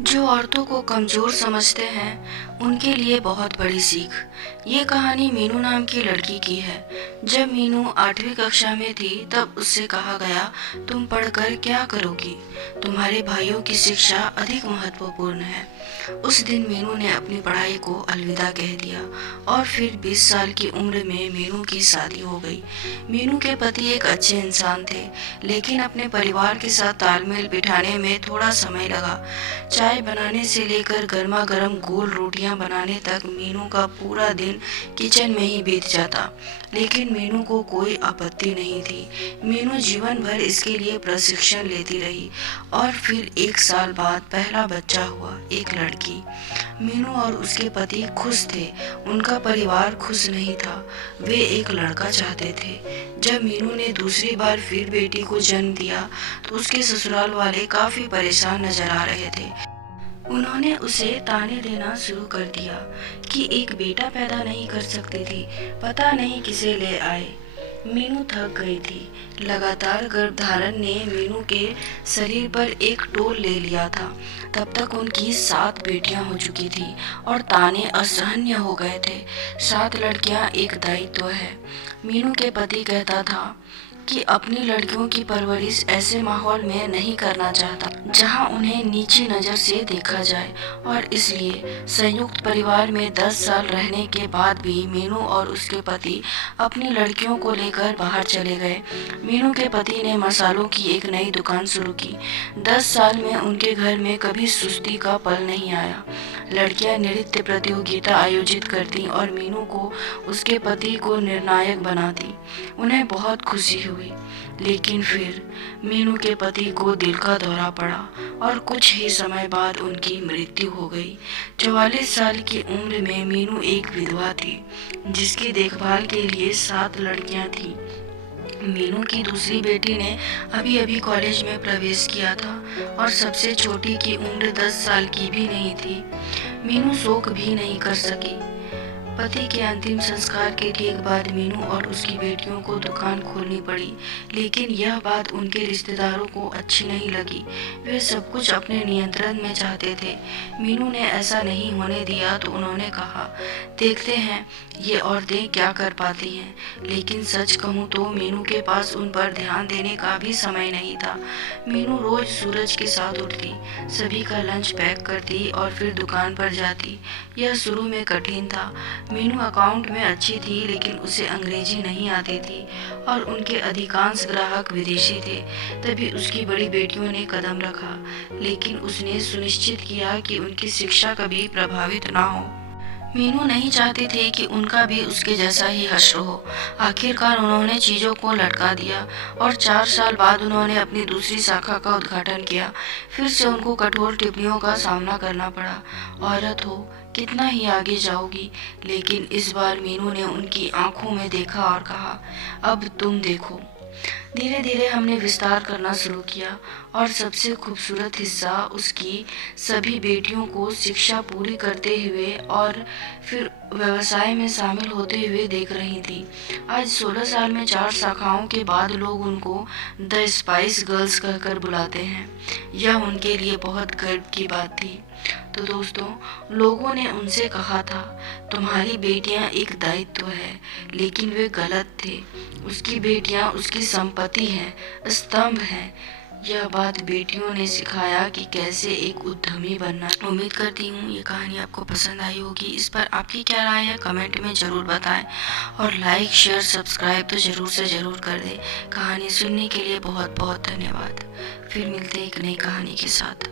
जो औरतों को कमज़ोर समझते हैं उनके लिए बहुत बड़ी सीख। ये कहानी मीनू नाम की लड़की की है। जब मीनू 8वीं कक्षा में थी तब उससे कहा गया, तुम पढ़कर क्या करोगी? तुम्हारे भाइयों की शिक्षा अधिक महत्वपूर्ण है। उस दिन मीनू ने अपनी पढ़ाई को अलविदा कह दिया और फिर 20 साल की उम्र में मीनू की शादी हो गई। मीनू के पति एक अच्छे इंसान थे, लेकिन अपने परिवार के साथ तालमेल बिठाने में थोड़ा समय लगा। चाय बनाने से लेकर गर्मा गर्म गोल रोटियां बनाने तक मीनू का पूरा दिन किचन में ही बीत जाता, लेकिन मीनू को कोई आपत्ति नहीं थी। मीनू जीवन भर इसके लिए प्रशिक्षण लेती रही और फिर 1 साल बाद पहला बच्चा हुआ, एक लड़की। मीनू और उसके पति खुश थे, उनका परिवार खुश नहीं था। वे एक लड़का चाहते थे। जब मीनू ने दूसरी बार फिर बेटी को जन्म दिया तो उसके ससुराल वाले काफी परेशान नजर आ रहे थे। उन्होंने उसे ताने देना शुरू कर दिया कि एक बेटा पैदा नहीं कर सकती थी, पता नहीं किसे ले आए। मीनू थक गई थी। लगातार गर्भधारण ने मीनू के शरीर पर एक टोल ले लिया था। तब तक उनकी 7 बेटियां हो चुकी थी और ताने असहनीय हो गए थे। 7 लड़कियां एक दायित्व है। मीनू के पति कहता था कि अपनी लड़कियों की परवरिश ऐसे माहौल में नहीं करना चाहता जहां उन्हें नीची नज़र से देखा जाए, और इसलिए संयुक्त परिवार में 10 साल रहने के बाद भी मीनू और उसके पति अपनी लड़कियों को लेकर बाहर चले गए। मीनू के पति ने मसालों की एक नई दुकान शुरू की। 10 साल में उनके घर में कभी सुस्ती का पल नहीं आया। लड़कियां नृत्य प्रतियोगिता आयोजित करती और मीनू को उसके पति को निर्णायक बनाती। उन्हें बहुत खुशी हुई, लेकिन फिर मीनू के पति को दिल का दौरा पड़ा और कुछ ही समय बाद उनकी मृत्यु हो गई। 44 साल की उम्र में मीनू एक विधवा थी, जिसकी देखभाल के लिए 7 लड़कियां थीं। मीनू की दूसरी बेटी ने अभी अभी कॉलेज में प्रवेश किया था और सबसे छोटी की उम्र 10 साल की भी नहीं थी। मीनू शोक भी नहीं कर सकी। पति के अंतिम संस्कार के ठीक बाद मीनू और उसकी बेटियों को दुकान खोलनी पड़ी, लेकिन यह बात उनके रिश्तेदारों को अच्छी नहीं लगी। वे सब कुछ अपने नियंत्रण में चाहते थे। मीनू ने ऐसा नहीं होने दिया तो उन्होंने कहा, देखते हैं ये औरतें क्या कर पाती हैं। लेकिन सच कहूँ तो मीनू के पास उन पर ध्यान देने का भी समय नहीं था। मीनू रोज सूरज के साथ उठती, सभी का लंच पैक करती और फिर दुकान पर जाती। यह शुरू में कठिन था। मीनू अकाउंट में अच्छी थी, लेकिन उसे अंग्रेजी नहीं आती थी और उनके अधिकांश ग्राहक विदेशी थे। तभी उसकी बड़ी बेटियों ने कदम रखा, लेकिन उसने सुनिश्चित किया कि उनकी शिक्षा कभी प्रभावित ना हो। मीनू नहीं चाहती थी कि उनका भी उसके जैसा ही हश्र हो। आखिरकार उन्होंने चीज़ों को लटका दिया और 4 साल बाद उन्होंने अपनी दूसरी शाखा का उद्घाटन किया। फिर से उनको कठोर टिप्पणियों का सामना करना पड़ा। औरत हो, कितना ही आगे जाओगी? लेकिन इस बार मीनू ने उनकी आंखों में देखा और कहा, अब तुम देखो। धीरे धीरे हमने विस्तार करना शुरू किया और सबसे खूबसूरत हिस्सा उसकी सभी बेटियों को शिक्षा पूरी करते हुए और फिर व्यवसाय में शामिल होते हुए देख रही थी। आज 16 साल में 4 शाखाओं के बाद लोग उनको द स्पाइस गर्ल्स कहकर बुलाते हैं। यह उनके लिए बहुत गर्व की बात थी। तो दोस्तों, लोगों ने उनसे कहा था, तुम्हारी बेटियां एक दायित्व है, लेकिन वे गलत थे। उसकी बेटियां उसकी संपत्ति हैं, स्तंभ हैं। यह बात बेटियों ने सिखाया कि कैसे एक उद्यमी बनना। उम्मीद करती हूँ ये कहानी आपको पसंद आई होगी। इस पर आपकी क्या राय है कमेंट में ज़रूर बताएं और लाइक शेयर सब्सक्राइब तो ज़रूर से ज़रूर कर दें। कहानी सुनने के लिए बहुत बहुत धन्यवाद। फिर मिलते हैं एक नई कहानी के साथ।